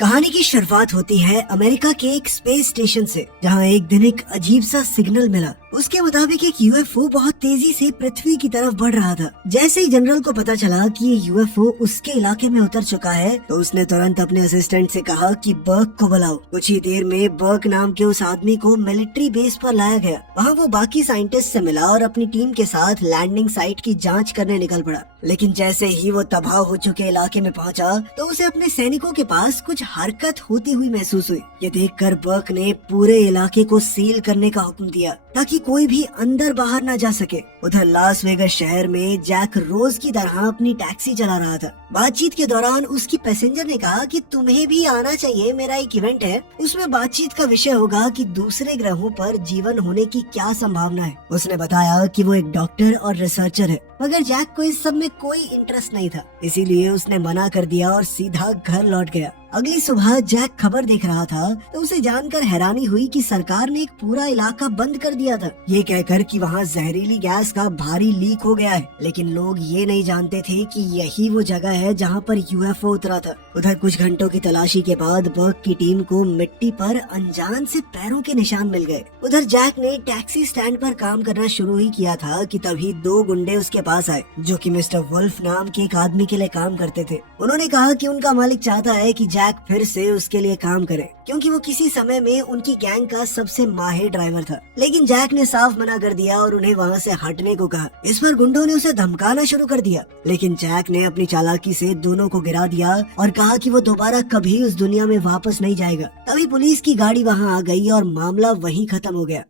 कहानी की शुरुआत होती है अमेरिका के एक स्पेस स्टेशन से, जहां एक दिन एक अजीब सा सिग्नल मिला। उसके मुताबिक एक यूएफओ बहुत तेजी से पृथ्वी की तरफ बढ़ रहा था। जैसे ही जनरल को पता चला कि ये यूएफओ उसके इलाके में उतर चुका है, तो उसने तुरंत अपने असिस्टेंट से कहा कि बर्क को बुलाओ। कुछ ही देर में बर्क नाम के उस आदमी को मिलिट्री बेस पर लाया गया। वहाँ वो बाकी साइंटिस्ट से मिला और अपनी टीम के साथ लैंडिंग साइट की जाँच करने निकल पड़ा। लेकिन जैसे ही वो तबाह हो चुके इलाके में पहुंचा, तो उसे अपने सैनिकों के पास कुछ हरकत होती हुई महसूस हुई। ये देखकर बर्क ने पूरे इलाके को सील करने का हुक्म दिया ताकि कोई भी अंदर बाहर ना जा सके। उधर लास वेगस शहर में जैक रोज की तरह अपनी टैक्सी चला रहा था। बातचीत के दौरान उसकी पैसेंजर ने कहा कि तुम्हें भी आना चाहिए, मेरा एक इवेंट है। उसमें बातचीत का विषय होगा कि दूसरे ग्रहों पर जीवन होने की क्या संभावना है। उसने बताया कि वो एक डॉक्टर और रिसर्चर है, मगर जैक को इस सब में कोई इंटरेस्ट नहीं था, इसीलिए उसने मना कर दिया और सीधा घर लौट गया। अगली सुबह जैक खबर देख रहा था तो उसे जानकर हैरानी हुई कि सरकार ने एक पूरा इलाका बंद कर दिया था, ये कहकर कि वहाँ जहरीली गैस का भारी लीक हो गया है। लेकिन लोग ये नहीं जानते थे कि यही वो जगह है जहाँ पर यूएफओ उतरा था। उधर कुछ घंटों की तलाशी के बाद बर्क की टीम को मिट्टी पर अनजान से पैरों के निशान मिल गए। उधर जैक ने टैक्सी स्टैंड पर काम करना शुरू ही किया था कि तभी दो गुंडे उसके पास आए, जो कि मिस्टर वुल्फ नाम के एक आदमी के लिए काम करते थे। उन्होंने कहा कि उनका मालिक चाहता है कि जैक फिर से उसके लिए काम करे, क्योंकि वो किसी समय में उनकी गैंग का सबसे माहिर ड्राइवर था। लेकिन जैक ने साफ मना कर दिया और उन्हें वहाँ से हटने को कहा। इस पर गुंडों ने उसे धमकाना शुरू कर दिया, लेकिन जैक ने अपनी चालाकी से दोनों को गिरा दिया और कहा कि वो दोबारा कभी उस दुनिया में वापस नहीं जाएगा। तभी पुलिस की गाड़ी वहाँ आ गई और मामला वहीं खत्म हो गया।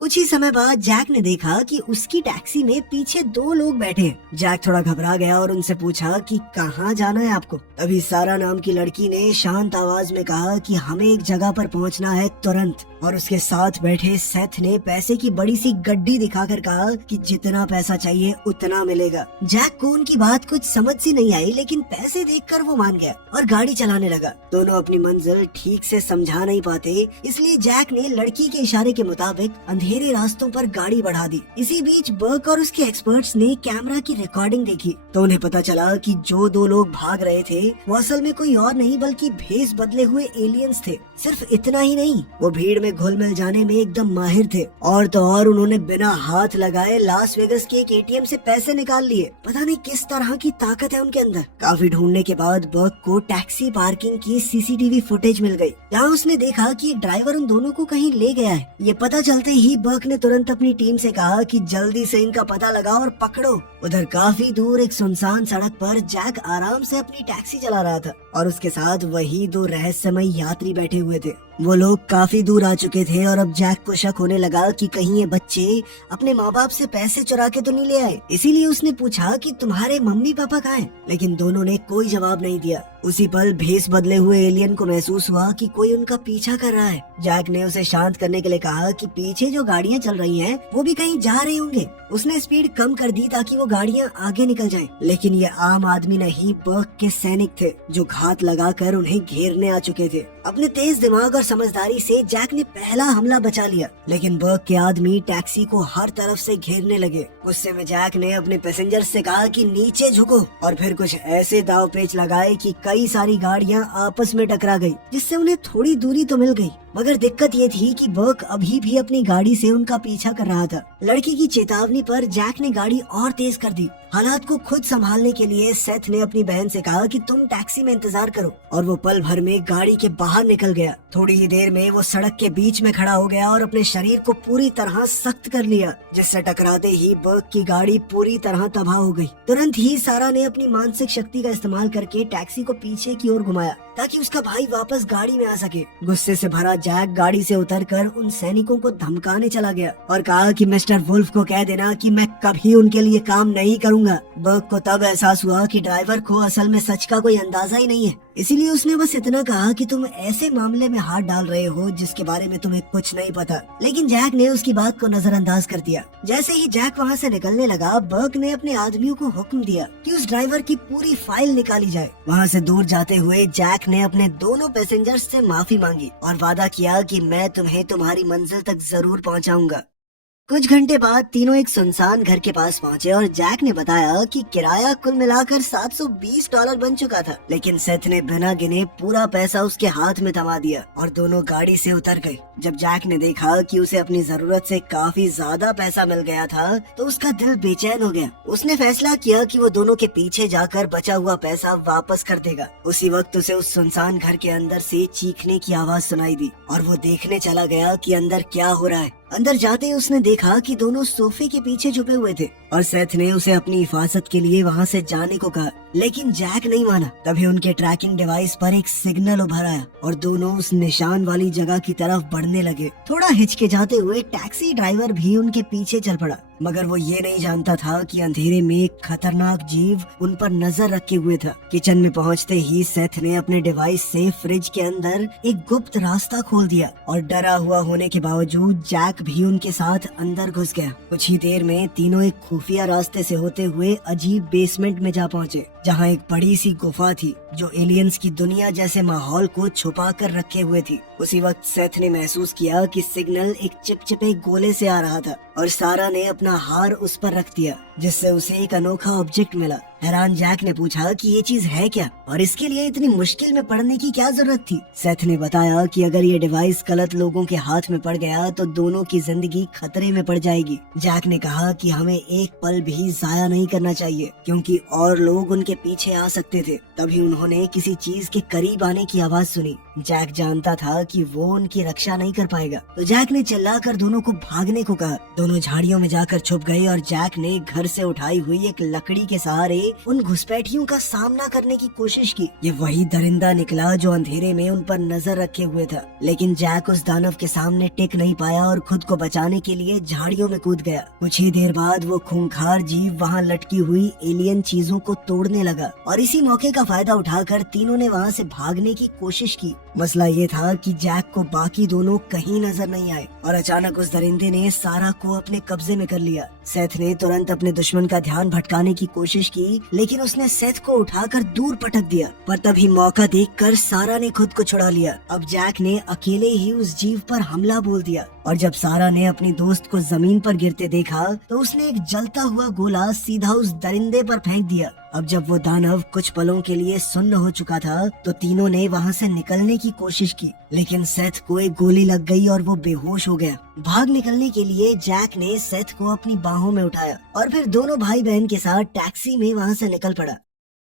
कुछ ही समय बाद जैक ने देखा कि उसकी टैक्सी में पीछे दो लोग बैठे हैं। जैक थोड़ा घबरा गया और उनसे पूछा कि कहाँ जाना है आपको। तभी सारा नाम की लड़की ने शांत आवाज में कहा कि हमें एक जगह पर पहुँचना है तुरंत। और उसके साथ बैठे सेथ ने पैसे की बड़ी सी गड्डी दिखाकर कहा कि जितना पैसा चाहिए उतना मिलेगा। जैक को उनकी बात कुछ समझ सी नहीं आई, लेकिन पैसे देखकर वो मान गया और गाड़ी चलाने लगा। दोनों अपनी मंजिल ठीक से समझा नहीं पाते, इसलिए जैक ने लड़की के इशारे के मुताबिक अंधेरे रास्तों पर गाड़ी बढ़ा दी। इसी बीच बर्क और उसके एक्सपर्ट्स ने कैमरा की रिकॉर्डिंग देखी, तो उन्हें पता चला कि जो दो लोग भाग रहे थे वो असल में कोई और नहीं बल्कि भेष बदले हुए एलियंस थे। सिर्फ इतना ही नहीं, वो भीड़ में घुल मिल जाने में एकदम माहिर थे। और तो और उन्होंने बिना हाथ लगाए लास वेगस के एक एटीएम से पैसे निकाल लिए। पता नहीं किस तरह की ताकत है उनके अंदर। काफी ढूंढने के बाद बर्क को टैक्सी पार्किंग की सीसीटीवी फुटेज मिल गई, जहाँ उसने देखा कि ड्राइवर उन दोनों को कहीं ले गया है। ये पता चलते ही बर्क ने तुरंत अपनी टीम से कहा कि जल्दी से इनका पता लगाओ और पकड़ो। उधर काफी दूर एक सुनसान सड़क पर जैक आराम से अपनी टैक्सी चला रहा था और उसके साथ वही दो रहस्यमय यात्री बैठे हुए थे। वो लोग काफी दूर आ चुके थे और अब जैक को शक होने लगा कि कहीं ये बच्चे अपने माँ बाप से पैसे चुरा के तो नहीं ले आए। इसीलिए उसने पूछा कि तुम्हारे मम्मी पापा कहाँ हैं? लेकिन दोनों ने कोई जवाब नहीं दिया। उसी पल भेष बदले हुए एलियन को महसूस हुआ कि कोई उनका पीछा कर रहा है। जैक ने उसे शांत करने के लिए कहा कि पीछे जो गाड़ियाँ चल रही हैं, वो भी कहीं जा रहे होंगे। उसने स्पीड कम कर दी ताकि वो गाड़ियाँ आगे निकल जाएं। लेकिन ये आम आदमी नहीं, बर्क के सैनिक थे, जो घात लगाकर उन्हें घेरने आ चुके थे। अपने तेज दिमाग और समझदारी से जैक ने पहला हमला बचा लिया, लेकिन बर्क के आदमी टैक्सी को हर तरफ से घेरने लगे। गुस्से में जैक ने अपने पैसेंजर से कहा कि नीचे झुको, और फिर कुछ ऐसे दाव पेच लगाए कि कई सारी गाड़ियां आपस में टकरा गई, जिससे उन्हें थोड़ी दूरी तो मिल गई। मगर दिक्कत ये थी कि बर्क अभी भी अपनी गाड़ी से उनका पीछा कर रहा था। लड़की की चेतावनी पर जैक ने गाड़ी और तेज कर दी। हालात को खुद संभालने के लिए सेथ ने अपनी बहन से कहा कि तुम टैक्सी में इंतजार करो, और वो पल भर में गाड़ी के बाहर निकल गया। थोड़ी ही देर में वो सड़क के बीच में खड़ा हो गया और अपने शरीर को पूरी तरह सख्त कर लिया, जिससे टकराते ही बर्क की गाड़ी पूरी तरह तबाह हो गई। तुरंत ही सारा ने अपनी मानसिक शक्ति का इस्तेमाल करके टैक्सी को पीछे की ओर घुमाया ताकि उसका भाई वापस गाड़ी में आ सके। गुस्से से भरा जैक गाड़ी से उतरकर उन सैनिकों को धमकाने चला गया और कहा कि मिस्टर वुल्फ को कह देना कि मैं कभी उनके लिए काम नहीं करूंगा। बर्क को तब एहसास हुआ कि ड्राइवर को असल में सच का कोई अंदाजा ही नहीं है, इसीलिए उसने बस इतना कहा कि तुम ऐसे मामले में हाथ डाल रहे हो जिसके बारे में तुम्हें कुछ नहीं पता। लेकिन जैक ने उसकी बात को नजरअंदाज कर दिया। जैसे ही जैक वहाँ से निकलने लगा, बर्क ने अपने आदमियों को हुक्म दिया कि उस ड्राइवर की पूरी फाइल निकाली जाए। वहाँ से दूर जाते हुए जैक ने अपने दोनों पैसेंजर्स से माफी मांगी और वादा किया कि मैं तुम्हें तुम्हारी मंजिल तक जरूर पहुँचाऊंगा। कुछ घंटे बाद तीनों एक सुनसान घर के पास पहुंचे और जैक ने बताया कि किराया कुल मिलाकर $720 बन चुका था, लेकिन सेथ ने बिना गिने पूरा पैसा उसके हाथ में थमा दिया और दोनों गाड़ी से उतर गए। जब जैक ने देखा कि उसे अपनी जरूरत से काफी ज्यादा पैसा मिल गया था तो उसका दिल बेचैन हो गया। उसने फैसला किया कि वो दोनों के पीछे जाकर बचा हुआ पैसा वापस कर देगा। उसी वक्त उसे उस सुनसान घर के अंदर से चीखने की आवाज सुनाई दी और वो देखने चला गया कि अंदर क्या हो रहा है। अंदर जाते ही उसने देखा कि दोनों सोफे के पीछे छुपे हुए थे और सेथ ने उसे अपनी हिफाजत के लिए वहां से जाने को कहा, लेकिन जैक नहीं माना। तभी उनके ट्रैकिंग डिवाइस पर एक सिग्नल उभर आया और दोनों उस निशान वाली जगह की तरफ बढ़ने लगे। थोड़ा हिचकिचाते हुए टैक्सी ड्राइवर भी उनके पीछे चल पड़ा, मगर वो ये नहीं जानता था कि अंधेरे में एक खतरनाक जीव उन पर नजर रखे हुए था। किचन में पहुंचते ही सेथ ने अपने डिवाइस से फ्रिज के अंदर एक गुप्त रास्ता खोल दिया और डरा हुआ होने के बावजूद जैक भी उनके साथ अंदर घुस गया। कुछ ही देर में तीनों एक खुफिया रास्ते से होते हुए अजीब बेसमेंट में जा पहुंचे, जहां एक बड़ी सी गुफा थी जो एलियंस की दुनिया जैसे माहौल को छुपा कर रखे हुए थी। उसी वक्त सेथ ने महसूस किया कि सिग्नल एक चिपचिपे गोले से आ रहा था और सारा ने अपना हार उस पर रख दिया, जिससे उसे एक अनोखा ऑब्जेक्ट मिला। हैरान जैक ने पूछा कि ये चीज है क्या और इसके लिए इतनी मुश्किल में पड़ने की क्या जरूरत थी। सेथ ने बताया कि अगर ये डिवाइस गलत लोगों के हाथ में पड़ गया तो दोनों की जिंदगी खतरे में पड़ जाएगी। जैक ने कहा कि हमें एक पल भी जाया नहीं करना चाहिए, क्योंकि और लोग उनके पीछे आ सकते थे। तभी उन्होंने किसी चीज के करीब आने की आवाज सुनी। जैक जानता था कि वो उनकी रक्षा नहीं कर पाएगा, तो जैक ने चिल्लाकर दोनों को भागने को कहा। दोनों झाड़ियों में जाकर छुप गए और जैक ने घर से उठाई हुई एक लकड़ी के सहारे उन घुसपैठियों का सामना करने की कोशिश की। ये वही दरिंदा निकला जो अंधेरे में उन पर नजर रखे हुए था, लेकिन जैक उस दानव के सामने टिक नहीं पाया और खुद को बचाने के लिए झाड़ियों में कूद गया। कुछ ही देर बाद वो खूंखार जीव वहाँ लटकी हुई एलियन चीजों को तोड़ने लगा और इसी मौके का फायदा उठाकर तीनों ने वहाँ से भागने की कोशिश की। मसला ये था कि जैक को बाकी दोनों कहीं नजर नहीं आए और अचानक उस दरिंदे ने सारा को अपने कब्जे में कर लिया। सेथ ने तुरंत अपने दुश्मन का ध्यान भटकाने की कोशिश की, लेकिन उसने सेथ को उठाकर दूर पटक दिया। पर तभी मौका देखकर सारा ने खुद को छुड़ा लिया। अब जैक ने अकेले ही उस जीव पर हमला बोल दिया और जब सारा ने अपनी दोस्त को जमीन पर गिरते देखा तो उसने एक जलता हुआ गोला सीधा उस दरिंदे पर फेंक दिया। अब जब वो दानव कुछ पलों के लिए सुन्न हो चुका था तो तीनों ने वहाँ से निकलने की कोशिश की, लेकिन सेथ को एक गोली लग गई और वो बेहोश हो गया। भाग निकलने के लिए जैक ने सेथ को अपनी बाहों में उठाया और फिर दोनों भाई बहन के साथ टैक्सी में वहाँ से निकल पड़ा।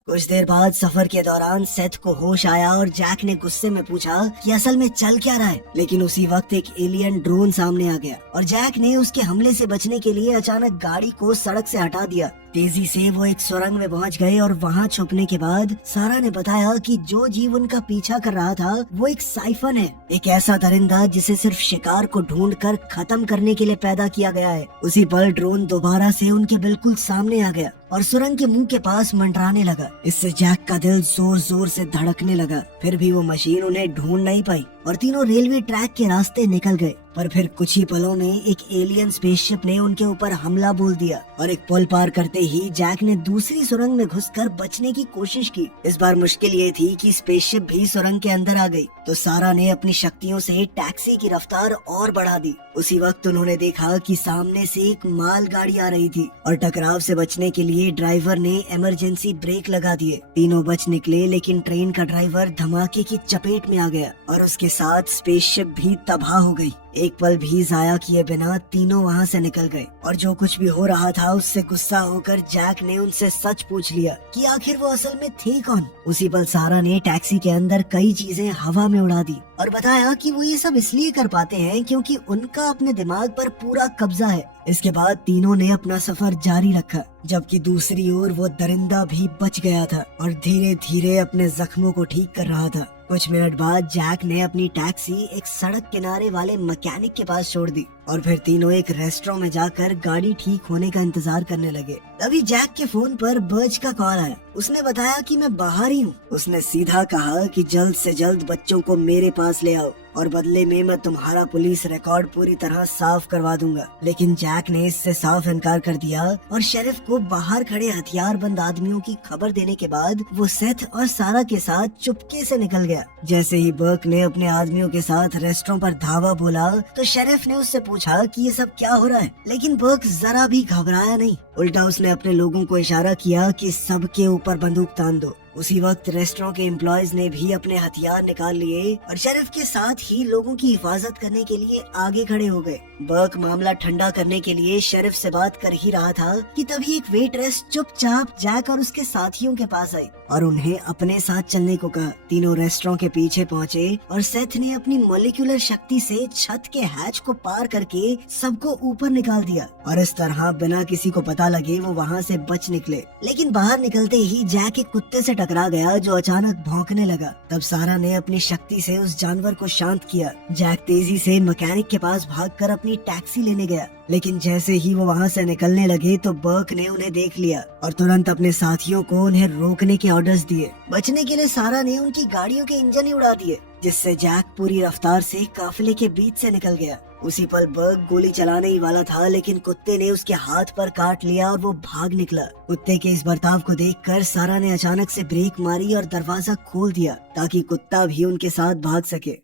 कुछ देर बाद सफर के दौरान सेथ को होश आया और जैक ने गुस्से में पूछा कि असल में चल क्या रहा है, लेकिन उसी वक्त एक एलियन ड्रोन सामने आ गया और जैक ने उसके हमले से बचने के लिए अचानक गाड़ी को सड़क से हटा दिया। तेजी से वो एक सुरंग में पहुंच गए और वहां छुपने के बाद सारा ने बताया कि जो जीव उनका पीछा कर रहा था वो एक साइफन है, एक ऐसा दरिंदा जिसे सिर्फ शिकार को ढूंढकर खत्म करने के लिए पैदा किया गया है। उसी पल ड्रोन दोबारा से उनके बिल्कुल सामने आ गया और सुरंग के मुंह के पास मंडराने लगा। इससे जैक का दिल जोर जोर से धड़कने लगा। फिर भी वो मशीन उन्हें ढूंढ नहीं पाई और तीनों रेलवे ट्रैक के रास्ते निकल गए। पर फिर कुछ ही पलों में एक एलियन स्पेसशिप ने उनके ऊपर हमला बोल दिया और एक पुल पार करते ही जैक ने दूसरी सुरंग में घुसकर बचने की कोशिश की। इस बार मुश्किल ये थी कि स्पेसशिप भी सुरंग के अंदर आ गई, तो सारा ने अपनी शक्तियों से टैक्सी की रफ्तार और बढ़ा दी। उसी वक्त उन्होंने देखा कि सामने से एक माल गाड़ी आ रही थी और टकराव से बचने के लिए ड्राइवर ने इमरजेंसी ब्रेक लगा दिए। तीनों बच निकले, लेकिन ट्रेन का ड्राइवर धमाके की चपेट में आ गया और उसके साथ स्पेसशिप भी तबाह हो गई। एक पल भी जाया किए बिना तीनों वहाँ से निकल गए और जो कुछ भी हो रहा था उससे गुस्सा होकर जैक ने उनसे सच पूछ लिया कि आखिर वो असल में थे कौन। उसी पल सारा ने टैक्सी के अंदर कई चीजें हवा में उड़ा दी और बताया कि वो ये सब इसलिए कर पाते हैं क्योंकि उनका अपने दिमाग पर पूरा कब्जा है। इसके बाद तीनों ने अपना सफर जारी रखा, जबकि दूसरी ओर वो दरिंदा भी बच गया था और धीरे धीरे अपने जख्मों को ठीक कर रहा था। कुछ मिनट बाद जैक ने अपनी टैक्सी एक सड़क किनारे वाले मैकेनिक के पास छोड़ दी और फिर तीनों एक रेस्टोरेंट में जाकर गाड़ी ठीक होने का इंतजार करने लगे। तभी जैक के फोन पर बर्ज का कॉल आया। उसने बताया कि मैं बाहर ही हूँ। उसने सीधा कहा कि जल्द से जल्द बच्चों को मेरे पास ले आओ और बदले में मैं तुम्हारा पुलिस रिकॉर्ड पूरी तरह साफ करवा दूंगा। लेकिन जैक ने इससे साफ इनकार कर दिया और शेरिफ को बाहर खड़े हथियारबंद आदमियों की खबर देने के बाद वो सेथ और सारा के साथ चुपके से निकल गया। जैसे ही बर्क ने अपने आदमियों के साथ रेस्टोरेंट पर धावा बोला तो शेरिफ ने उससे पूछा कि ये सब क्या हो रहा है, लेकिन बर्क जरा भी घबराया नहीं। उल्टा उसने अपने लोगों को इशारा किया कि सबके ऊपर बंदूक तान दो। उसी वक्त रेस्टोरेंट के एम्प्लॉयज ने भी अपने हथियार निकाल लिए और शेरिफ के साथ ही लोगों की हिफाजत करने के लिए आगे खड़े हो गए। बर्क मामला ठंडा करने के लिए शेरिफ से बात कर ही रहा था कि तभी एक वेट्रेस चुपचाप जैक और उसके साथियों के पास आई और उन्हें अपने साथ चलने को कहा। तीनों रेस्टोरेंट के पीछे पहुँचे और सेथ ने अपनी मॉलिक्यूलर शक्ति से छत के हैच को पार करके सबको ऊपर निकाल दिया और इस तरह बिना किसी को पता लगे वो वहाँ से बच निकले। लेकिन बाहर निकलते ही जैक एक कुत्ते से टकरा गया जो अचानक भौंकने लगा। तब सारा ने अपनी शक्ति से उस जानवर को शांत किया। जैक तेजी से मैकेनिक के पास भागकर अपनी टैक्सी लेने गया, लेकिन जैसे ही वो वहाँ से निकलने लगे तो बर्क ने उन्हें देख लिया और तुरंत अपने साथियों को उन्हें रोकने के ऑर्डर्स दिए। बचने के लिए सारा ने उनकी गाड़ियों के इंजन ही उड़ा दिए, जिससे जैक पूरी रफ्तार से काफिले के बीच से निकल गया। उसी पल बर्क गोली चलाने ही वाला था, लेकिन कुत्ते ने उसके हाथ पर काट लिया और वो भाग निकला। कुत्ते के इस बर्ताव को देखकर सारा ने अचानक से ब्रेक मारी और दरवाजा खोल दिया ताकि कुत्ता भी उनके साथ भाग सके।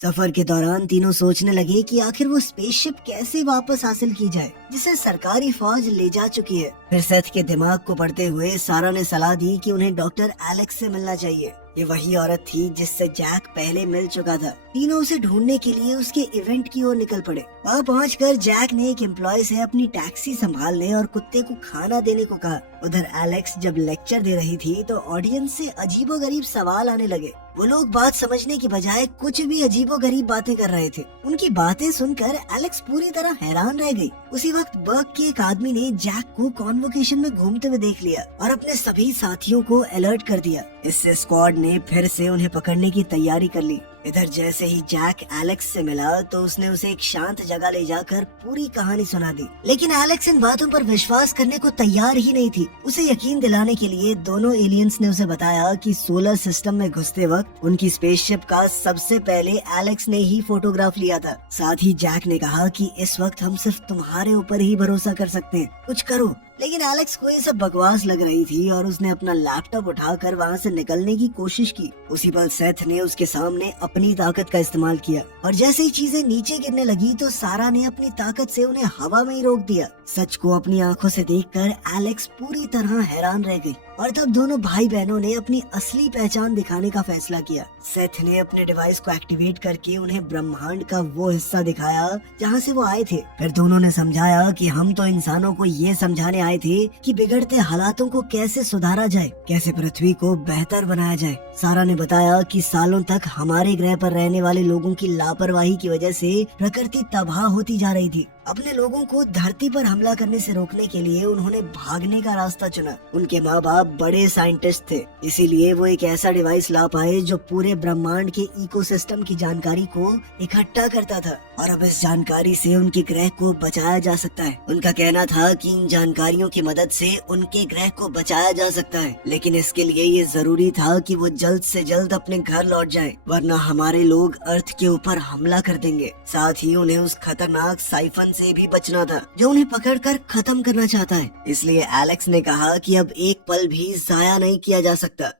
सफर के दौरान तीनों सोचने लगे कि आखिर वो स्पेसशिप कैसे वापस हासिल की जाए जिसे सरकारी फौज ले जा चुकी है। फिर सेथ के दिमाग को पढ़ते हुए सारा ने सलाह दी कि उन्हें डॉक्टर एलेक्स से मिलना चाहिए। ये वही औरत थी जिससे जैक पहले मिल चुका था। तीनों उसे ढूंढने के लिए उसके इवेंट की ओर निकल पड़े। वहाँ पहुंचकर जैक ने एक एम्प्लॉय से अपनी टैक्सी संभालने और कुत्ते को खाना देने को कहा। उधर एलेक्स जब लेक्चर दे रही थी तो ऑडियंस से अजीबोगरीब सवाल आने लगे। वो लोग बात समझने की बजाय कुछ भी अजीबोगरीब बातें कर रहे थे। उनकी बातें सुनकर एलेक्स पूरी तरह हैरान रह गई। उसी वक्त बर्क के एक आदमी ने जैक को कॉन्वोकेशन में घूमते हुए देख लिया और अपने सभी साथियों को अलर्ट कर दिया। इससे स्क्वाड ने फिर से उन्हें पकड़ने की तैयारी कर ली। इधर जैसे ही जैक एलेक्स से मिला तो उसने उसे एक शांत जगह ले जाकर पूरी कहानी सुना दी, लेकिन एलेक्स इन बातों पर विश्वास करने को तैयार ही नहीं थी। उसे यकीन दिलाने के लिए दोनों एलियंस ने उसे बताया कि सोलर सिस्टम में घुसते वक्त उनकी स्पेसशिप का सबसे पहले एलेक्स ने ही फोटोग्राफ लिया था। साथ ही जैक ने कहा कि इस वक्त हम सिर्फ तुम्हारे ऊपर ही भरोसा कर सकते हैं, कुछ करो। लेकिन एलेक्स को ये सब बकवास लग रही थी और उसने अपना लैपटॉप उठाकर वहाँ से निकलने की कोशिश की। उसी पल सेथ ने उसके सामने अपनी ताकत का इस्तेमाल किया और जैसे ही चीजें नीचे गिरने लगी तो सारा ने अपनी ताकत से उन्हें हवा में ही रोक दिया। सच को अपनी आंखों से देखकर एलेक्स पूरी तरह हैरान रह गई और तब दोनों भाई बहनों ने अपनी असली पहचान दिखाने का फैसला किया। सेथ ने अपने डिवाइस को एक्टिवेट करके उन्हें ब्रह्मांड का वो हिस्सा दिखाया जहाँ से वो आए थे। फिर दोनों ने समझाया कि हम तो इंसानों को ये समझाने आए थे कि बिगड़ते हालातों को कैसे सुधारा जाए, कैसे पृथ्वी को बेहतर बनाया जाए। सारा ने बताया कि सालों तक हमारे ग्रह पर रहने वाले लोगों की लापरवाही की वजह से प्रकृति तबाह होती जा रही थी। अपने लोगों को धरती पर हमला करने से रोकने के लिए उन्होंने भागने का रास्ता चुना। उनके माँ बाप बड़े साइंटिस्ट थे, इसीलिए वो एक ऐसा डिवाइस ला पाए जो पूरे ब्रह्मांड के इकोसिस्टम की जानकारी को इकट्ठा करता था और अब इस जानकारी से उनके ग्रह को बचाया जा सकता है। उनका कहना था कि इन जानकारियों की मदद से उनके ग्रह को बचाया जा सकता है, लेकिन इसके लिए ये जरूरी था कि वो जल्द से जल्द अपने घर लौट जाएं, वरना हमारे लोग अर्थ के ऊपर हमला कर देंगे। साथ ही उन्हें उस खतरनाक साइफन से भी बचना था जो उन्हें पकड़कर खत्म करना चाहता है। इसलिए एलेक्स ने कहा कि अब एक पल भी जाया नहीं किया जा सकता।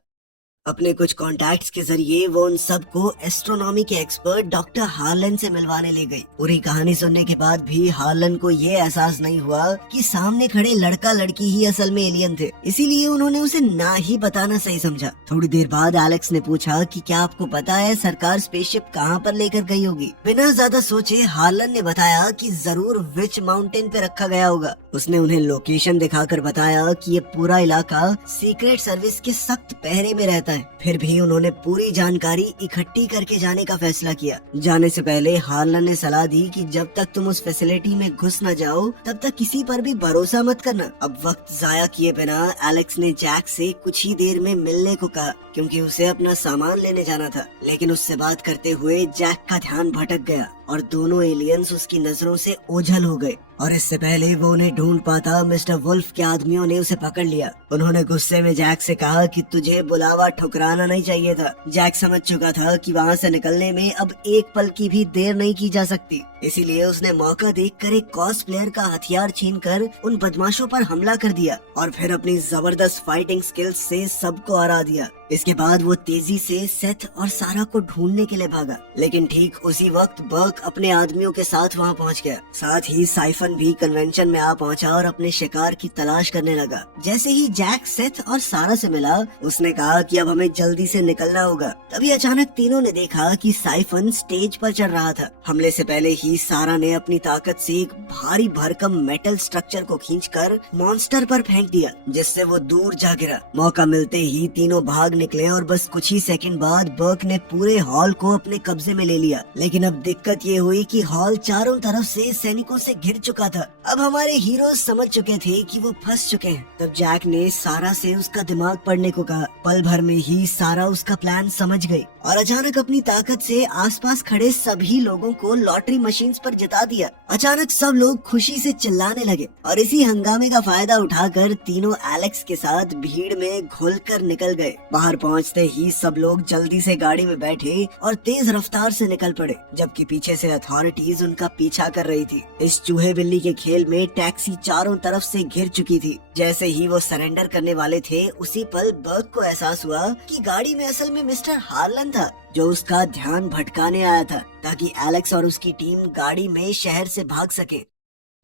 अपने कुछ कॉन्टैक्ट्स के जरिए वो उन सबको एस्ट्रोनॉमी के एक्सपर्ट डॉक्टर हार्लन से मिलवाने ले गई। पूरी कहानी सुनने के बाद भी हार्लन को ये एहसास नहीं हुआ कि सामने खड़े लड़का लड़की ही असल में एलियन थे, इसीलिए उन्होंने उसे ना ही बताना सही समझा। थोड़ी देर बाद एलेक्स ने पूछा कि क्या आपको पता है सरकार स्पेसशिप कहाँ पर लेकर गई होगी। बिना ज्यादा सोचे हार्लन ने बताया कि जरूर विच माउंटेन पे रखा गया होगा। उसने उन्हें लोकेशन दिखाकर बताया कि ये पूरा इलाका सीक्रेट सर्विस के सख्त पहरे में रहता है। फिर भी उन्होंने पूरी जानकारी इकट्ठी करके जाने का फैसला किया। जाने से पहले हार्लन ने सलाह दी कि जब तक तुम उस फैसिलिटी में घुस न जाओ तब तक किसी पर भी भरोसा मत करना। अब वक्त जाया किए बिना एलेक्स ने जैक से कुछ ही देर में मिलने को कहा क्योंकि उसे अपना सामान लेने जाना था, लेकिन उससे बात करते हुए जैक का ध्यान भटक गया और दोनों एलियंस उसकी नजरों से ओझल हो गए और इससे पहले वो उन्हें ढूंढ पाता मिस्टर वुल्फ के आदमियों ने उसे पकड़ लिया। उन्होंने गुस्से में जैक से कहा कि तुझे बुलावा ठुकराना नहीं चाहिए था। जैक समझ चुका था कि वहाँ से निकलने में अब एक पल की भी देर नहीं की जा सकती, इसीलिए उसने मौका देखकर एक कॉस्प्लेयर का हथियार छीनकर उन बदमाशों पर हमला कर दिया और फिर अपनी जबरदस्त फाइटिंग स्किल्स से सबको हरा दिया। इसके बाद वो तेजी से सेथ और सारा को ढूंढने के लिए भागा, लेकिन ठीक उसी वक्त बर्क अपने आदमियों के साथ वहाँ पहुँच गया। साथ ही साइफन भी कन्वेंशन में आ पहुँचा और अपने शिकार की तलाश करने लगा। जैसे ही जैक सेथ और सारा से मिला, उसने कहा कि अब हमें जल्दी से निकलना होगा। तभी अचानक तीनों ने देखा कि साइफन स्टेज पर चढ़ रहा था। हमले से पहले ही सारा ने अपनी ताकत से एक भारी भरकम मेटल स्ट्रक्चर को खींचकर मॉन्स्टर पर फेंक दिया, जिससे वो दूर जा गिरा। मौका मिलते ही तीनों भाग निकले और बस कुछ ही सेकंड बाद बर्क ने पूरे हॉल को अपने कब्जे में ले लिया। लेकिन अब दिक्कत ये हुई कि हॉल चारों तरफ से सैनिकों से घिर चुका था। अब हमारे हीरो समझ चुके थे कि वो फंस चुके हैं। तब जैक ने सारा से उसका दिमाग पढ़ने को कहा। पल भर में ही सारा उसका प्लान समझ गई और अचानक अपनी ताकत से आसपास खड़े सभी लोगों को लॉटरी मशीन्स पर जिता दिया। अचानक सब लोग खुशी से चिल्लाने लगे और इसी हंगामे का फायदा उठाकर तीनों एलेक्स के साथ भीड़ में घुलकर निकल गए। बाहर पहुंचते ही सब लोग जल्दी से गाड़ी में बैठे और तेज रफ्तार से निकल पड़े, जबकि पीछे से अथॉरिटीज उनका पीछा कर रही थी। इस चूहे बिल्ली के खेल में टैक्सी चारों तरफ से घिर चुकी थी। जैसे ही वो सरेंडर करने वाले थे, उसी पल बर्क को एहसास हुआ कि गाड़ी में असल में मिस्टर हार्लन था, जो उसका ध्यान भटकाने आया था ताकि एलेक्स और उसकी टीम गाड़ी में शहर से भाग सके।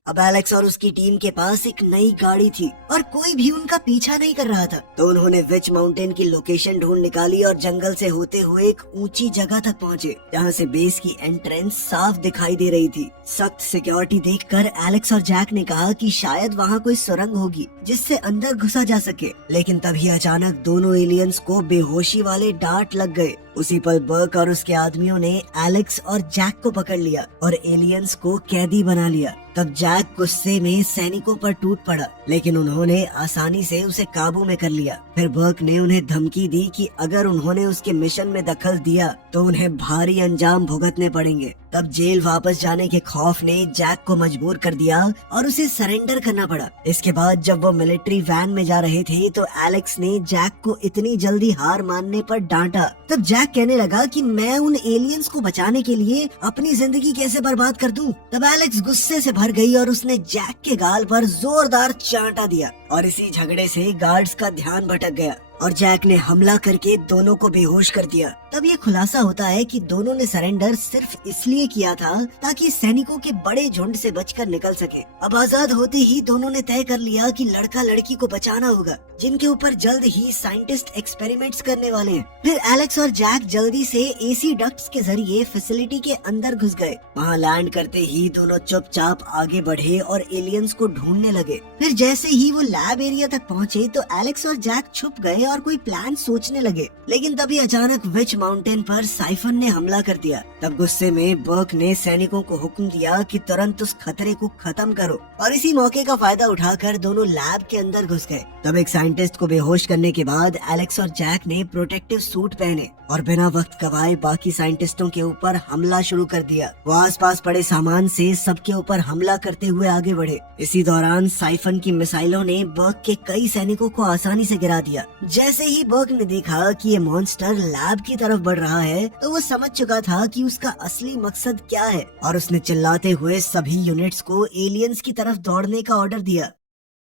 अब एलेक्स और उसकी टीम के पास एक नई गाड़ी थी और कोई भी उनका पीछा नहीं कर रहा था। तो उन्होंने विच माउंटेन की लोकेशन ढूंढ निकाली और जंगल से होते हुए एक ऊंची जगह तक पहुंचे, जहां से बेस की एंट्रेंस साफ दिखाई दे रही थी। सख्त सिक्योरिटी देखकर एलेक्स और जैक ने कहा कि शायद वहां कोई सुरंग होगी जिससे अंदर घुसा जा सके। लेकिन तभी अचानक दोनों एलियंस को बेहोशी वाले डांट लग गए। उसी पल बर्क और उसके आदमियों ने एलेक्स और जैक को पकड़ लिया और एलियंस को कैदी बना लिया। तब जैक गुस्से में सैनिकों पर टूट पड़ा, लेकिन उन्होंने आसानी से उसे काबू में कर लिया। फिर बर्क ने उन्हें धमकी दी कि अगर उन्होंने उसके मिशन में दखल दिया तो उन्हें भारी अंजाम भुगतने पड़ेंगे। तब जेल वापस जाने के खौफ ने जैक को मजबूर कर दिया और उसे सरेंडर करना पड़ा। इसके बाद जब वो मिलिट्री वैन में जा रहे थे तो एलेक्स ने जैक को इतनी जल्दी हार मानने पर डांटा। तब जैक कहने लगा कि मैं उन एलियंस को बचाने के लिए अपनी जिंदगी कैसे बर्बाद कर दूं। तब एलेक्स गुस्से से भर गई और उसने जैक के गाल पर जोरदार चांटा दिया और इसी झगड़े से गार्ड्स का ध्यान भटक गया और जैक ने हमला करके दोनों को बेहोश कर दिया। तब ये खुलासा होता है कि दोनों ने सरेंडर सिर्फ इसलिए किया था ताकि सैनिकों के बड़े झुंड से बचकर निकल सके। अब आजाद होते ही दोनों ने तय कर लिया कि लड़का लड़की को बचाना होगा, जिनके ऊपर जल्द ही साइंटिस्ट एक्सपेरिमेंट्स करने वाले हैं। फिर एलेक्स और जैक जल्दी से एसी डक्ट्स के जरिए फैसिलिटी के अंदर घुस गए। वहाँ लैंड करते ही दोनों चुपचाप आगे बढ़े और एलियंस को ढूंढने लगे। फिर जैसे ही वो लैब एरिया तक पहुँचे तो एलेक्स और जैक छुप गए और कोई प्लान सोचने लगे। लेकिन तभी अचानक विच माउंटेन पर साइफन ने हमला कर दिया। तब गुस्से में बर्क ने सैनिकों को हुक्म दिया कि तुरंत उस खतरे को खत्म करो और इसी मौके का फायदा उठाकर दोनों लैब के अंदर घुस गए। तब एक साइंटिस्ट को बेहोश करने के बाद एलेक्स और जैक ने प्रोटेक्टिव सूट पहने और बिना वक्त गवाए बाकी साइंटिस्टों के ऊपर हमला शुरू कर दिया। वो आसपास पड़े सामान से सबके ऊपर हमला करते हुए आगे बढ़े। इसी दौरान साइफन की मिसाइलों ने बर्क के कई सैनिकों को आसानी से गिरा दिया। जैसे ही बर्क ने देखा कि ये मॉन्स्टर लैब की तरफ बढ़ रहा है तो वो समझ चुका था कि उसका असली मकसद क्या है और उसने चिल्लाते हुए सभी यूनिट्स को एलियंस की तरफ दौड़ने का ऑर्डर दिया।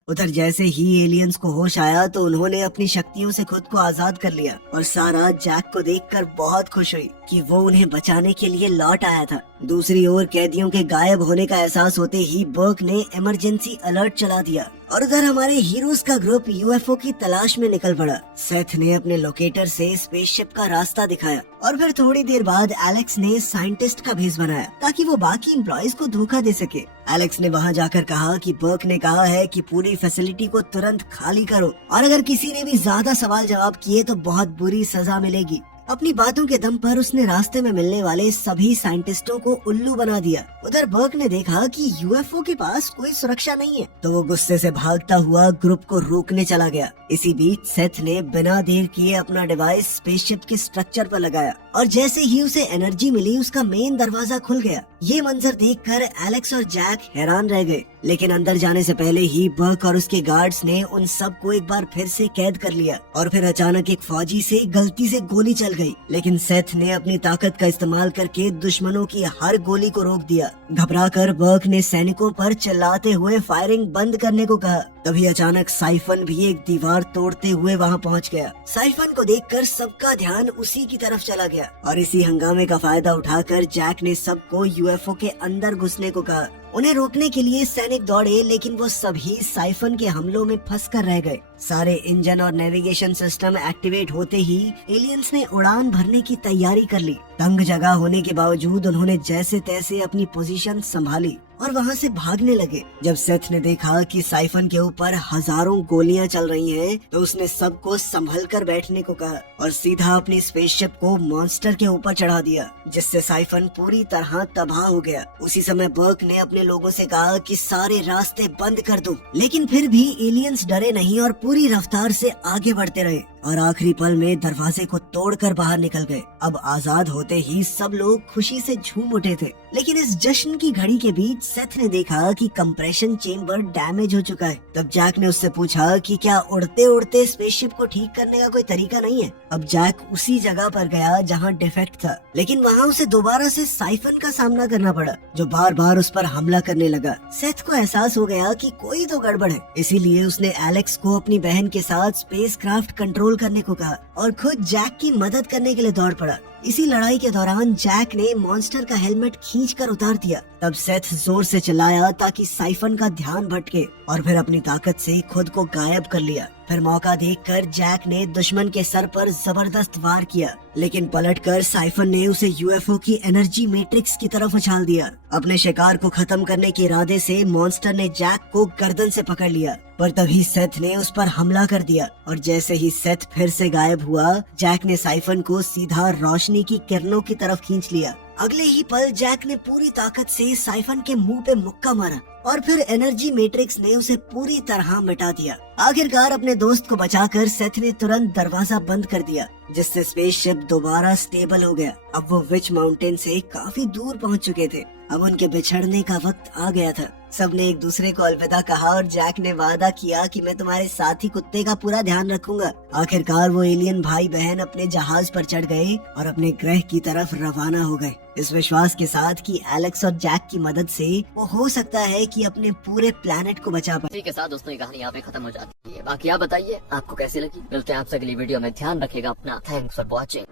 उधर जैसे ही एलियंस को होश आया तो उन्होंने अपनी शक्तियों से खुद को आजाद कर लिया और सारा जैक को देखकर बहुत खुश हुई कि वो उन्हें बचाने के लिए लौट आया था। दूसरी ओर कैदियों के गायब होने का एहसास होते ही बर्क ने इमरजेंसी अलर्ट चला दिया और उधर हमारे हीरोज का ग्रुप यूएफओ की तलाश में निकल पड़ा। सेथ ने अपने लोकेटर से स्पेसशिप का रास्ता दिखाया और फिर थोड़ी देर बाद एलेक्स ने साइंटिस्ट का भेस बनाया ताकि वो बाकी एम्प्लॉइज को धोखा दे सके। एलेक्स ने वहां जाकर कहा कि बर्क ने कहा है कि पूरी फैसिलिटी को तुरंत खाली करो और अगर किसी ने भी ज्यादा सवाल जवाब किए तो बहुत बुरी सजा मिलेगी। अपनी बातों के दम पर उसने रास्ते में मिलने वाले सभी साइंटिस्टों को उल्लू बना दिया। उधर बर्क ने देखा कि यूएफओ के पास कोई सुरक्षा नहीं है तो वो गुस्से से भागता हुआ ग्रुप को रोकने चला गया। इसी बीच सेथ ने बिना देर किए अपना डिवाइस स्पेसशिप के स्ट्रक्चर पर लगाया और जैसे ही उसे एनर्जी मिली उसका मेन दरवाजा खुल गया। ये मंजर देखकर एलेक्स और जैक हैरान रह गए, लेकिन अंदर जाने से पहले ही बर्क और उसके गार्ड्स ने उन सब को एक बार फिर से कैद कर लिया और फिर अचानक एक फौजी से गलती से गोली चल गई, लेकिन सेथ ने अपनी ताकत का इस्तेमाल करके दुश्मनों की हर गोली को रोक दिया। घबराकर बर्क ने सैनिकों पर चिल्लाते हुए फायरिंग बंद करने को कहा। तभी अचानक साइफन भी एक दीवार तोड़ते हुए वहां पहुंच गया। साइफन को देखकर सबका ध्यान उसी की तरफ चला गया और इसी हंगामे का फायदा उठाकर जैक ने सबको यूएफओ के अंदर घुसने को कहा। उन्हें रोकने के लिए सैनिक दौड़े, लेकिन वो सभी साइफन के हमलों में फंसकर रह गए। सारे इंजन और नेविगेशन सिस्टम एक्टिवेट होते ही एलियंस ने उड़ान भरने की तैयारी कर ली। तंग जगह होने के बावजूद उन्होंने जैसे तैसे अपनी पोजीशन संभाली और वहां से भागने लगे। जब सेथ ने देखा कि साइफन के ऊपर हजारों गोलियां चल रही हैं, तो उसने सबको संभल कर बैठने को कहा और सीधा अपनी स्पेसशिप को मॉन्स्टर के ऊपर चढ़ा दिया, जिससे साइफन पूरी तरह तबाह हो गया। उसी समय बर्क ने अपने लोगों से कहा कि सारे रास्ते बंद कर दो, लेकिन फिर भी एलियंस डरे नहीं और पूरी रफ्तार से आगे बढ़ते रहे और आखिरी पल में दरवाजे को तोड़कर बाहर निकल गए। अब आजाद होते ही सब लोग खुशी से झूम उठे थे, लेकिन इस जश्न की घड़ी के बीच सेथ ने देखा कि कंप्रेशन चेम्बर डैमेज हो चुका है। तब जैक ने उससे पूछा कि क्या उड़ते उड़ते स्पेसशिप को ठीक करने का कोई तरीका नहीं है। अब जैक उसी जगह पर गया जहां डिफेक्ट था, लेकिन वहां उसे दोबारा से साइफन का सामना करना पड़ा, जो बार बार उस पर हमला करने लगा। सेथ को एहसास हो गया कि कोई तो गड़बड़ है, इसीलिए उसने एलेक्स को अपनी बहन के साथ स्पेसक्राफ्ट कंट्रोल करने को कहा और खुद जैक की मदद करने के लिए दौड़ पड़ा। इसी लड़ाई के दौरान जैक ने मॉन्स्टर का हेलमेट खींचकर उतार दिया। तब सेथ जोर से चिल्लाया ताकि साइफन का ध्यान भटके और फिर अपनी ताकत से खुद को गायब कर लिया। फिर मौका देखकर जैक ने दुश्मन के सर पर जबरदस्त वार किया, लेकिन पलटकर साइफन ने उसे यूएफओ की एनर्जी मैट्रिक्स की तरफ उछाल दिया। अपने शिकार को खत्म करने के इरादे से मॉन्स्टर ने जैक को गर्दन से पकड़ लिया, पर तभी सेथ ने उस पर हमला कर दिया और जैसे ही सेथ फिर से गायब हुआ, जैक ने साइफन को सीधा रोशनी की किरणों की तरफ खींच लिया। अगले ही पल जैक ने पूरी ताकत से साइफन के मुंह पे मुक्का मारा और फिर एनर्जी मैट्रिक्स ने उसे पूरी तरह मिटा दिया। आखिरकार अपने दोस्त को बचाकर सेथ ने तुरंत दरवाजा बंद कर दिया, जिससे स्पेसशिप दोबारा स्टेबल हो गया। अब वो विच माउंटेन से काफी दूर पहुंच चुके थे। अब उनके बिछड़ने का वक्त आ गया था। सबने एक दूसरे को अलविदा कहा और जैक ने वादा किया कि मैं तुम्हारे साथी कुत्ते का पूरा ध्यान रखूंगा। आखिरकार वो एलियन भाई बहन अपने जहाज पर चढ़ गए और अपने ग्रह की तरफ रवाना हो गए, इस विश्वास के साथ कि एलेक्स और जैक की मदद से वो हो सकता है कि अपने पूरे प्लेनेट को बचा पाए। इसी के साथ दोस्तों ये कहानी यहाँ पे खत्म हो जाती है। बाकी आप बताइए आपको कैसी लगी। मिलते हैं आपसे अगली वीडियो में। ध्यान रखिएगा अपना। Thanks for watching.